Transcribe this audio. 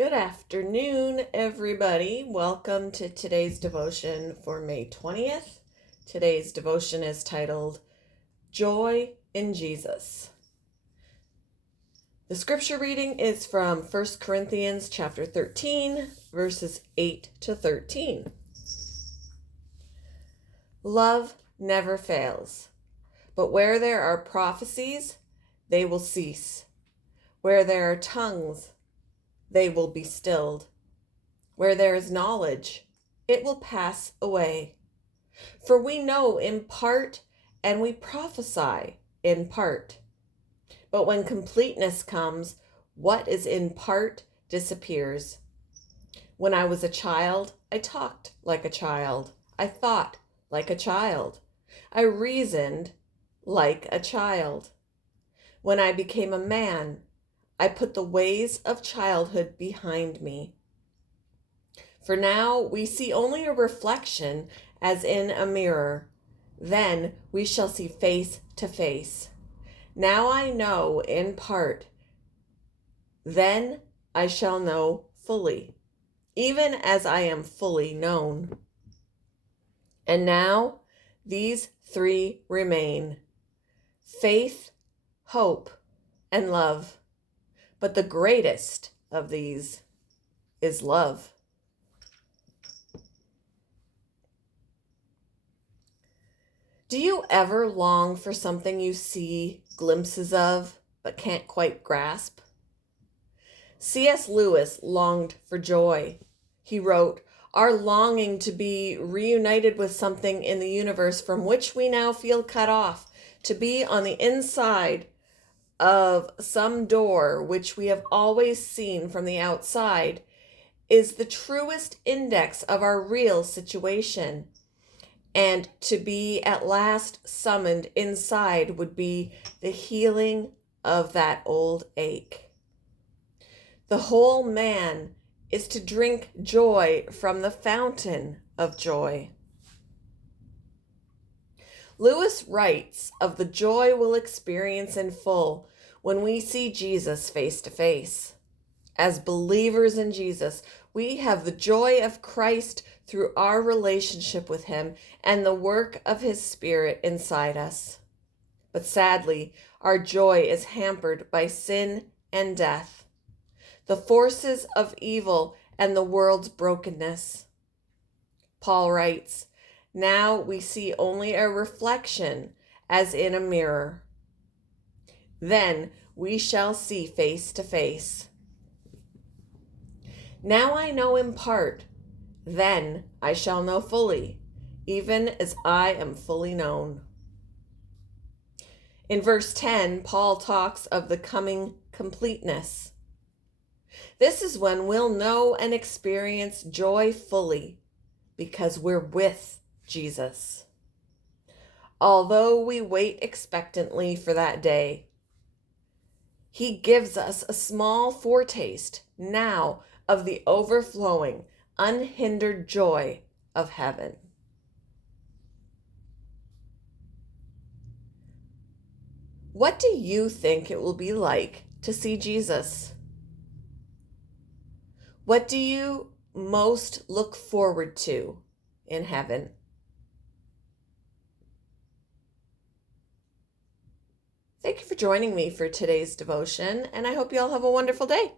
Good afternoon, everybody. Welcome to today's devotion for May 20th. Today's devotion is titled Joy in Jesus. The scripture reading is from 1 Corinthians chapter 13, verses 8 to 13. Love never fails, but where there are prophecies, they will cease. Where there are tongues, they will be stilled. Where there is knowledge, it will pass away. For we know in part, and we prophesy in part. But when completeness comes, what is in part disappears. When I was a child, I talked like a child. I thought like a child. I reasoned like a child. When I became a man, I put the ways of childhood behind me. For now we see only a reflection as in a mirror. Then we shall see face to face. Now I know in part. Then I shall know fully, even as I am fully known. And now these three remain: faith, hope, and love. But the greatest of these is love. Do you ever long for something you see glimpses of but can't quite grasp? C.S. Lewis longed for joy. He wrote, "Our longing to be reunited with something in the universe from which we now feel cut off, to be on the inside of some door which we have always seen from the outside, is the truest index of our real situation. And to be at last summoned inside would be the healing of that old ache. The whole man is to drink joy from the fountain of joy." Lewis writes of the joy we'll experience in full when we see Jesus face to face. As believers in Jesus, we have the joy of Christ through our relationship with him and the work of his Spirit inside us. But sadly, our joy is hampered by sin and death, the forces of evil and the world's brokenness. Paul writes, "Now we see only a reflection as in a mirror. Then we shall see face to face. Now I know in part, then I shall know fully, even as I am fully known." In verse 10, Paul talks of the coming completeness. This is when we'll know and experience joy fully because we're with Jesus. Although we wait expectantly for that day, he gives us a small foretaste now of the overflowing, unhindered joy of heaven. What do you think it will be like to see Jesus? What do you most look forward to in heaven? Thank you for joining me for today's devotion, and I hope you all have a wonderful day.